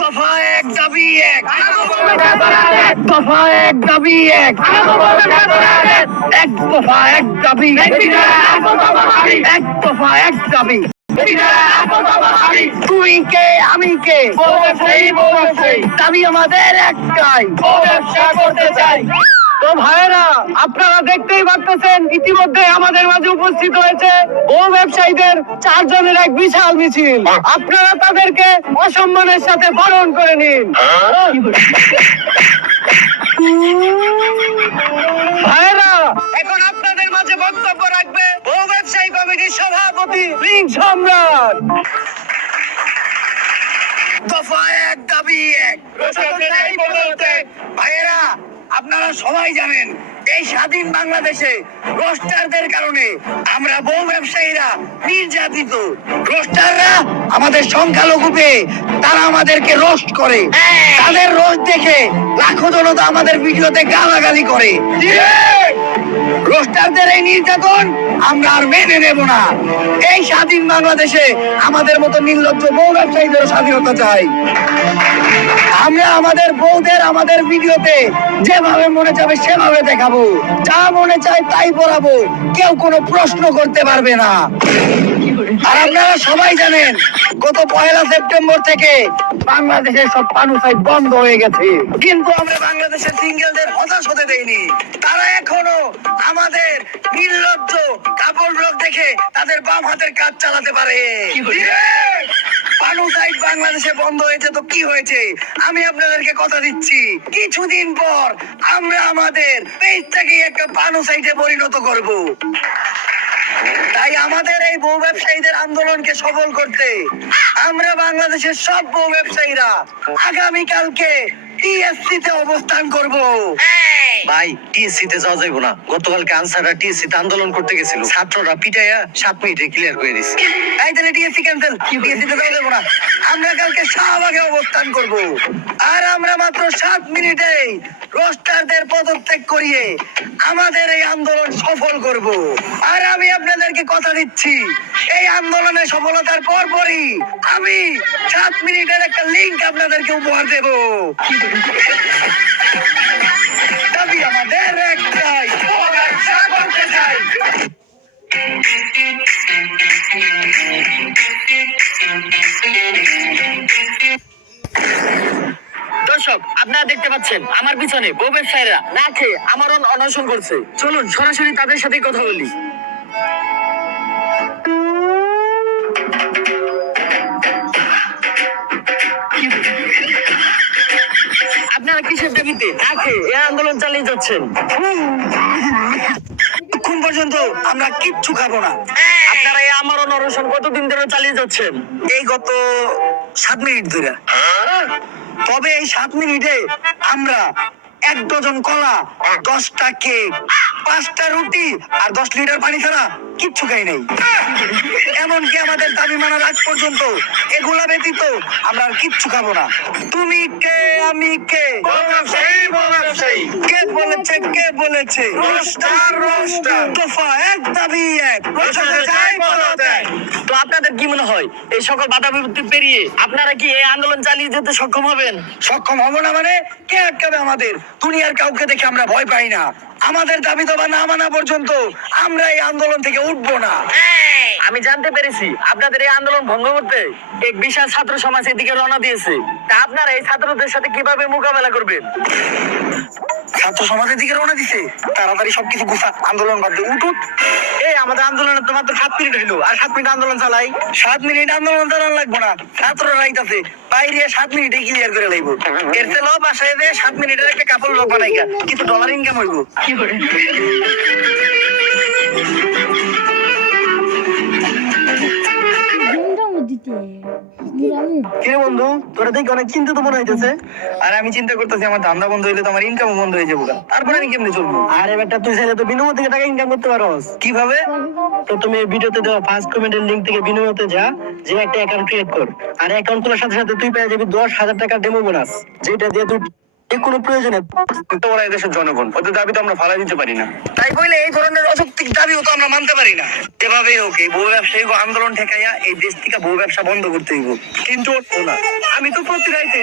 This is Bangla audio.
দফা এক দাবি এক, দফা এক দাবি এক, এক দফা এক দাবি, এক দফা এক দাবি। তুই কে আমি কে, দাবি আমাদের একটাই, ব্যবসা করতে চাই। তো ভাইয়েরা, আপনারা দেখতেই পাচ্ছেন ইতিমধ্যে আমাদের মাঝে উপস্থিত হয়েছে ও ব্যবসায়ীদের 4 জনের এক বিশাল মিছিল। আপনারা তাদেরকে অসম্মানের সাথে বরণ করে নিন। ভাইয়েরা, এখন আপনাদের মাঝে বক্তব্য রাখবে ও ব্যবসায়ী কমিটির সভাপতি লিং সম্রাট। দফা এক দাবি এক, ভাইয়েরা আপনারা সবাই জানেন এই স্বাধীন বাংলাদেশে রোস্টারদের কারণে আমরা বহু ব্যবসায়ীরা নির্যাতিত। রোস্টাররা আমাদের সংখ্যালঘু পেয়ে তারা আমাদেরকে রোস্ট করে, তাদের রোস্ট দেখে লাখো জনতা আমাদের ভিডিওতে গালাগালি করে। রোস্টারদের এই নির্যাতন আমরা আর মেনে নেব না। এই স্বাধীন বাংলাদেশে আমাদের মতো নির্লজ্জ বহু ব্যবসায়ীদের স্বাধীনতা চাই। আমরা আমাদের বউদের আমাদের ভিডিওতে যেভাবে মনে যাবে সেভাবে দেখাবো, যা মনে চায় তাই পড়াবো, কেউ কোনো প্রশ্ন করতে পারবে না। আর আপনারা সবাই জানেন গত 1 সেপ্টেম্বর থেকে বাংলাদেশের সব পানু সাইট বন্ধ হয়ে গেছে, কিন্তু আমরা বাংলাদেশের সিঙ্গেলদের হতাশ হতে দেইনি। তারা এখনো আমাদের নির্লজ্জ কাপড় ব্লগ দেখে তাদের বাম হাতের কাজ চালাতে পারে। পানু সাইট বাংলাদেশে বন্ধ হয়েছে তো কি হয়েছে, আমি আপনাদেরকে কথা দিচ্ছি কিছুদিন পর আমরা আমাদের পেজটাকে একটা পানু সাইটে পরিণত করব। তাই আমাদের এই বউ ব্যবসায়ীদের আন্দোলনকে সফল করতে আমরা বাংলাদেশের সব বউ ব্যবসায়ীরা আগামীকালকে টিএসসি তে অবস্থান করব। ভাই টিএসসি তে যাওয়া যাইব না, গতকালকে আনসাররা টিএসসি তে আন্দোলন করতে গেছিল, ছাত্ররা পিটাইয়া 7 মিনিটে ক্লিয়ার করে দিছে। এই তাহলে টিএসসি ক্যান্সেল, টিএসসি তে যাওয়া যাবে না। আমরা কালকে শাহবাগে অবস্থান করব, আর আমরা মাত্র 7 মিনিটেই রোস্টারদের পদত্যাগ করিয়ে আমাদের এই আন্দোলন সফল করব। আর আমি আপনাদেরকে কথা দিচ্ছি এই আন্দোলনের সফলতার পরপরই আমি 7 মিনিটের একটা লিংক আপনাদেরকে উপহার দেব। দাবি আমাদের একটাই, ব্যবসা করতে চাই। দর্শক, আপনারা দেখতে পাচ্ছেন আমার পিছনে বউ ব্যবসায়ীরা না খেয়ে আমার অনশন করছে। চলুন সরাসরি তাদের সাথে কথা বলি। আপনারা কিসের দাবিতে না খেয়ে এই আন্দোলন চালিয়ে যাচ্ছেন? এখন পর্যন্ত আমরা কিচ্ছু খাবো না। আপনারা এই আমার অনশন কতদিন ধরে চালিয়ে যাচ্ছেন? এই গত 7 মিনিট ধরে। তবে এই 7 মিনিটে আমরা 1 ডজন কলা, 10টা কেক, 5টা রুটি আর 10 লিটার পানি ছাড়া কিচ্ছু খাই নাই। এমনকি আমাদের দাবি মানার আগ পর্যন্ত এগুলা ব্যতীত আমরা আর কিচ্ছু খাবো না। তুমি কে আমি কে, কে বলেছে কে বলেছে, দফা এক দাবি এক, তো আপনাদের কি মনে হয় এই সকল বাধা বিপত্তি পেরিয়ে আপনারা কি এই আন্দোলন চালিয়ে যেতে সক্ষম হবেন? সক্ষম হব না মানে কে আটকাবে আমাদের? দুনিয়ার কাউকে দেখে আমরা ভয় পাই না। আমাদের দাবি দাবা না মানা পর্যন্ত আমরা এই আন্দোলন থেকে উঠবো না। আমি জানতে পেরেছি আপনাদের এই আন্দোলন ভঙ্গ করতে এক বিশাল ছাত্র সমাজ এদিকে রওনা দিয়েছে। তা আপনারা এই ছাত্রদের সাথে কিভাবে মোকাবেলা করবেন? ছাত্র সমাজের দিকে রওনা দিছে, তাড়াতাড়ি সবকিছু গুছা, আন্দোলন বাদ দিয়ে উঠুক। এই আমাদের আন্দোলনের তো মাত্র 7 মিনিট হইলো, আর 7 মিনিট আন্দোলন চালাই। 7 মিনিট আন্দোলন চালান লাগবো না, ছাত্ররা রাইতাছে বাইরে 7 মিনিটে ক্লিয়ার করে লাইব। এর তেল বাসায় যে 7 মিনিটের একটা কাপড় লোক বানাইগা, কিন্তু ডলার ইনকাম হইব। কি করে কিরে বন্ধু, তোরা দেখি অনেক চিন্তিত মনে হইতেছে। আর আমি চিন্তা করতেছি আমার ধান্দা বন্ধ হইলে তো আমার ইনকাম বন্ধ হয়ে যাবো, তারপরে আমি কেমনে চলবো? আরে বেটা, তুই চাইলে তো বিনিময় থেকে টাকা ইনকাম করতে পারোস। কিভাবে? তো তুমি এই ভিডিওতে দেওয়া ফার্স্ট কমেন্টের লিংক থেকে বিনিময়তে যা, যে একটা অ্যাকাউন্ট ক্রিয়েট কর, আর অ্যাকাউন্ট খোলার সাথে সাথে তুই পেয়ে যাবি 10,000 টাকা ডেমো বোনাস, যেটা দিয়ে তুই যে কোনো প্রয়োজনে ওরা এদেশের জনগণ, ওদের দাবি তো আমরা ফালাই দিতে পারি না। তাই বলে এই ধরনের অযৌক্তিক দাবিও তো আমরা মানতে পারি না। এভাবেই হোক এই বউ ব্যবসায়ী আন্দোলন ঠেকাইয়া এই দেশ থেকে বউ ব্যবসা বন্ধ করতে হইব। কিন্তু না, আমি তো প্রতি রাইতে